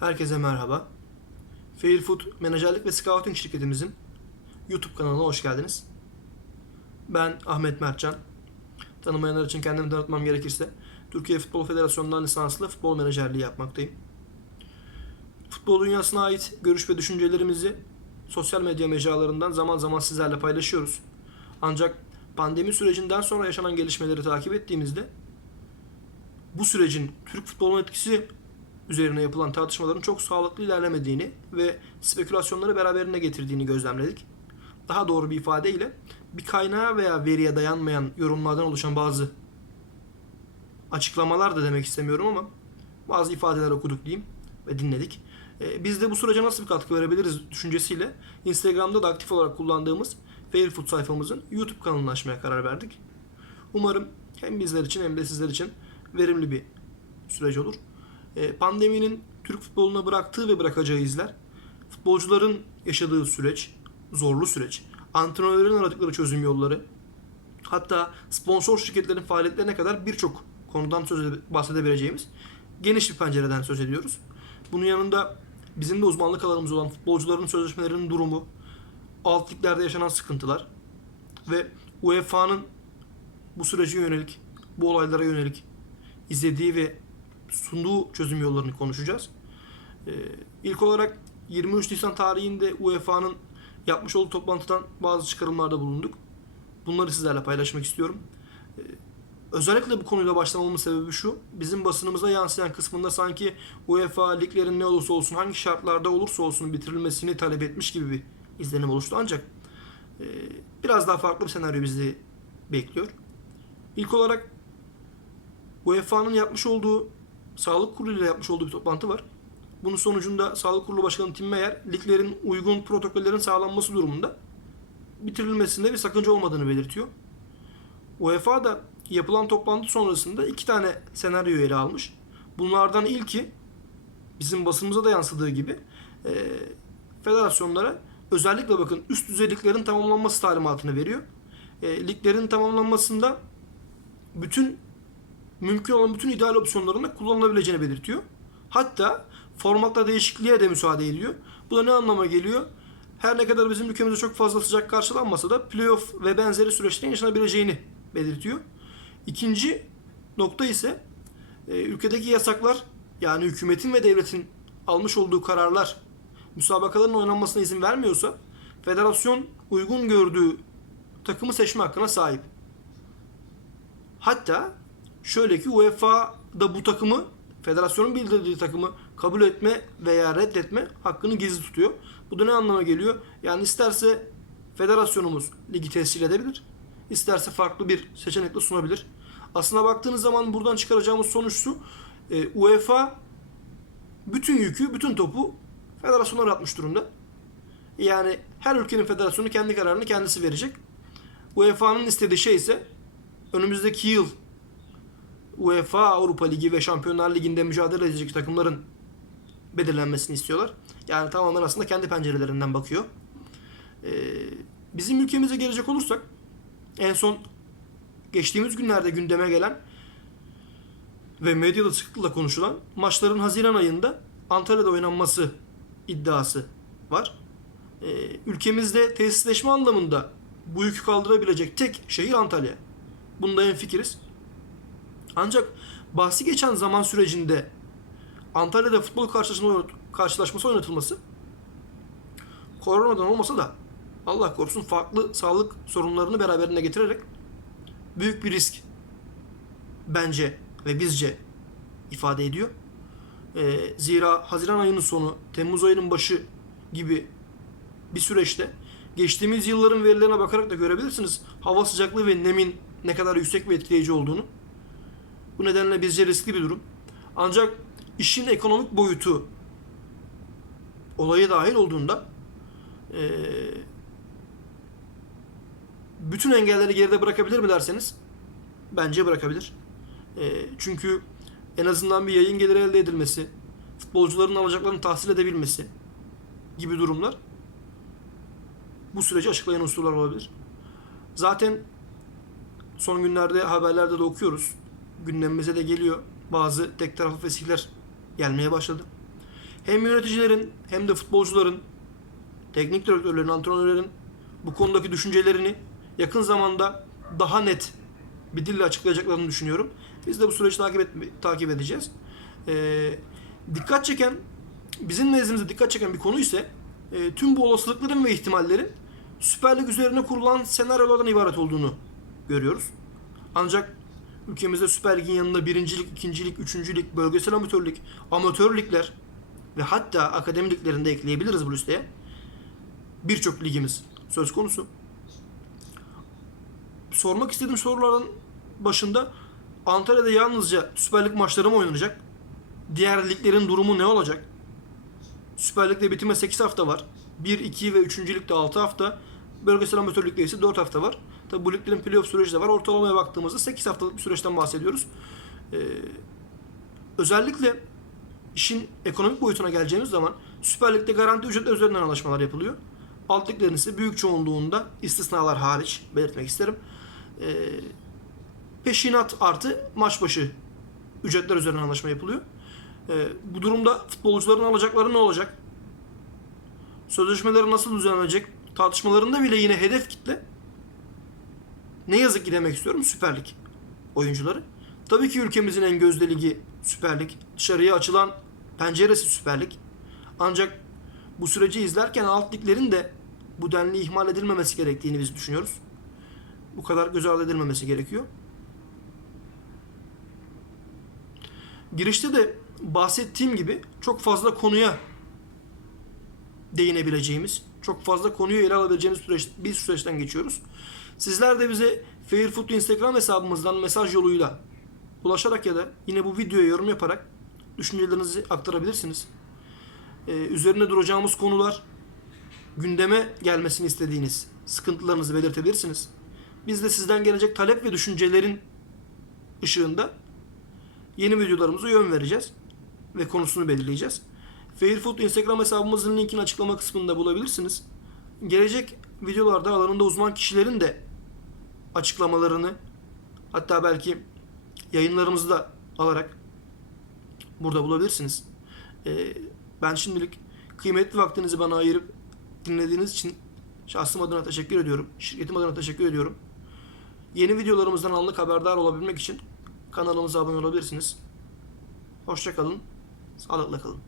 Herkese merhaba. Fairfood menajerlik ve scouting şirketimizin YouTube kanalına hoş geldiniz. Ben Ahmet Mertcan. Tanımayanlar için kendimi tanıtmam gerekirse Türkiye Futbol Federasyonu'ndan lisanslı futbol menajerliği yapmaktayım. Futbol dünyasına ait görüş ve düşüncelerimizi sosyal medya mecralarından zaman zaman sizlerle paylaşıyoruz. Ancak pandemi sürecinden sonra yaşanan gelişmeleri takip ettiğimizde bu sürecin Türk futboluna etkisi üzerine yapılan tartışmaların çok sağlıklı ilerlemediğini ve spekülasyonları beraberinde getirdiğini gözlemledik. Daha doğru bir ifadeyle bir kaynağa veya veriye dayanmayan yorumlardan oluşan bazı açıklamalar da demek istemiyorum ama bazı ifadeler okuduk diyeyim ve dinledik. Biz de bu sürece nasıl bir katkı verebiliriz düşüncesiyle Instagram'da da aktif olarak kullandığımız Fairfood sayfamızın YouTube kanalını açmaya karar verdik. Umarım hem bizler için hem de sizler için verimli bir süreç olur. Pandeminin Türk futboluna bıraktığı ve bırakacağı izler, futbolcuların yaşadığı süreç, zorlu süreç, antrenörlerin aradıkları çözüm yolları, hatta sponsor şirketlerin faaliyetlerine kadar birçok konudan bahsedebileceğimiz geniş bir pencereden söz ediyoruz. Bunun yanında bizim de uzmanlık alanımız olan futbolcuların sözleşmelerinin durumu, alt liglerde yaşanan sıkıntılar ve UEFA'nın bu sürece yönelik, bu olaylara yönelik izlediği ve sunduğu çözüm yollarını konuşacağız. İlk olarak 23 Nisan tarihinde UEFA'nın yapmış olduğu toplantıdan bazı çıkarımlarda bulunduk. Bunları sizlerle paylaşmak istiyorum. Özellikle bu konuyla başlamamın sebebi şu. Bizim basınımıza yansıyan kısmında sanki UEFA liglerin ne olursa olsun, hangi şartlarda olursa olsun bitirilmesini talep etmiş gibi bir izlenim oluştu. Ancak biraz daha farklı bir senaryo bizi bekliyor. İlk olarak UEFA'nın yapmış olduğu, Sağlık Kurulu ile yapmış olduğu bir toplantı var. Bunun sonucunda Sağlık Kurulu Başkanı Tim Meyer, liglerin uygun protokollerin sağlanması durumunda bitirilmesinde bir sakınca olmadığını belirtiyor. UEFA da yapılan toplantı sonrasında iki tane senaryo ele almış. Bunlardan ilki bizim basınımıza da yansıdığı gibi federasyonlara özellikle bakın üst düzey liglerin tamamlanması talimatını veriyor. Liglerin tamamlanmasında mümkün olan bütün ideal opsiyonların da kullanılabileceğini belirtiyor. Hatta formatta değişikliğe de müsaade ediyor. Bu da ne anlama geliyor? Her ne kadar bizim ülkemizde çok fazla sıcak karşılanmasa da playoff ve benzeri süreçlerin yaşanabileceğini belirtiyor. İkinci nokta ise ülkedeki yasaklar, yani hükümetin ve devletin almış olduğu kararlar müsabakaların oynanmasına izin vermiyorsa federasyon uygun gördüğü takımı seçme hakkına sahip. Hatta şöyle ki UEFA da bu takımı, federasyonun bildirdiği takımı kabul etme veya reddetme hakkını gizli tutuyor. Bu da ne anlama geliyor? Yani isterse federasyonumuz ligi tescil edebilir, isterse farklı bir seçenekle sunabilir. Aslına baktığınız zaman buradan çıkaracağımız sonuç şu: UEFA bütün yükü, bütün topu federasyonlara atmış durumda. Yani her ülkenin federasyonu kendi kararını kendisi verecek. UEFA'nın istediği şey ise önümüzdeki yıl UEFA Avrupa Ligi ve Şampiyonlar Ligi'nde mücadele edecek takımların belirlenmesini istiyorlar. Yani tamamen aslında kendi pencerelerinden bakıyor. Bizim ülkemize gelecek olursak en son geçtiğimiz günlerde gündeme gelen ve medyada sıklıkla konuşulan maçların Haziran ayında Antalya'da oynanması iddiası var. Ülkemizde tesisleşme anlamında bu yükü kaldırabilecek tek şehir Antalya. Bunda hemfikiriz. Ancak bahsi geçen zaman sürecinde Antalya'da futbol karşılaşması oynatılması koronadan olmasa da Allah korusun farklı sağlık sorunlarını beraberinde getirerek büyük bir risk bence ve bizce ifade ediyor. Zira Haziran ayının sonu, Temmuz ayının başı gibi bir süreçte geçtiğimiz yılların verilerine bakarak da görebilirsiniz hava sıcaklığı ve nemin ne kadar yüksek ve etkileyici olduğunu. Bu nedenle bizce riskli bir durum. Ancak işin ekonomik boyutu olaya dahil olduğunda bütün engelleri geride bırakabilir mi derseniz bence bırakabilir. Çünkü en azından bir yayın geliri elde edilmesi, futbolcuların alacaklarını tahsil edebilmesi gibi durumlar bu süreci açıklayan unsurlar olabilir. Zaten son günlerde haberlerde de okuyoruz. Gündemimize de geliyor. Bazı tek taraflı fesihler gelmeye başladı. Hem yöneticilerin hem de futbolcuların, teknik direktörlerin, antrenörlerin bu konudaki düşüncelerini yakın zamanda daha net bir dille açıklayacaklarını düşünüyorum. Biz de bu süreci takip edeceğiz. Dikkat çeken, bizim nezdimizde dikkat çeken bir konu ise tüm bu olasılıkların ve ihtimallerin Süper Lig üzerine kurulan senaryolardan ibaret olduğunu görüyoruz. Ancak ülkemizde Süper Lig'in yanında birincilik, ikincilik, üçüncülük, bölgesel amatörlük, amatör ligler ve hatta akademi liglerini de ekleyebiliriz bu listeye. Birçok ligimiz söz konusu. Sormak istediğim soruların başında Antalya'da yalnızca Süper Lig maçları mı oynanacak? Diğer liglerin durumu ne olacak? Süper Lig'de bitime 8 hafta var. 1, 2 ve 3. Lig'de 6 hafta. Bölgesel amatör ligde ise 4 hafta var. Tabi bu liglerin playoff süreci de var. Ortalamaya baktığımızda 8 haftalık bir süreçten bahsediyoruz. Özellikle işin ekonomik boyutuna geleceğimiz zaman Süper Lig'de garanti ücretler üzerinden anlaşmalar yapılıyor. Alt liglerin ise büyük çoğunluğunda, istisnalar hariç belirtmek isterim, peşinat artı maç başı ücretler üzerinden anlaşma yapılıyor. Bu durumda futbolcuların alacakları ne olacak? Sözleşmeleri nasıl düzenlenecek? Tartışmalarında bile yine hedef kitle, ne yazık ki demek istiyorum, Süper Lig oyuncuları. Tabii ki ülkemizin en gözde ligi Süper Lig. Dışarıya açılan penceresi Süper Lig. Ancak bu süreci izlerken alt liglerin de bu denli ihmal edilmemesi gerektiğini biz düşünüyoruz. Bu kadar göz ardı edilmemesi gerekiyor. Girişte de bahsettiğim gibi çok fazla konuya değinebileceğimiz, çok fazla konuyu ele alabileceğimiz bir süreçten geçiyoruz. Sizler de bize Fairfoot Instagram hesabımızdan mesaj yoluyla ulaşarak ya da yine bu videoya yorum yaparak düşüncelerinizi aktarabilirsiniz. Üzerine duracağımız konular, gündeme gelmesini istediğiniz sıkıntılarınızı belirtebilirsiniz. Biz de sizden gelecek talep ve düşüncelerin ışığında yeni videolarımıza yön vereceğiz ve konusunu belirleyeceğiz. Fairfoot Instagram hesabımızın linkini açıklama kısmında bulabilirsiniz. Gelecek videolarda alanında uzman kişilerin de açıklamalarını, hatta belki yayınlarımızı da alarak burada bulabilirsiniz. Ben şimdilik kıymetli vaktinizi bana ayırıp dinlediğiniz için şahsım adına teşekkür ediyorum. Şirketim adına teşekkür ediyorum. Yeni videolarımızdan anlık haberdar olabilmek için kanalımıza abone olabilirsiniz. Hoşça kalın, sağlıkla kalın.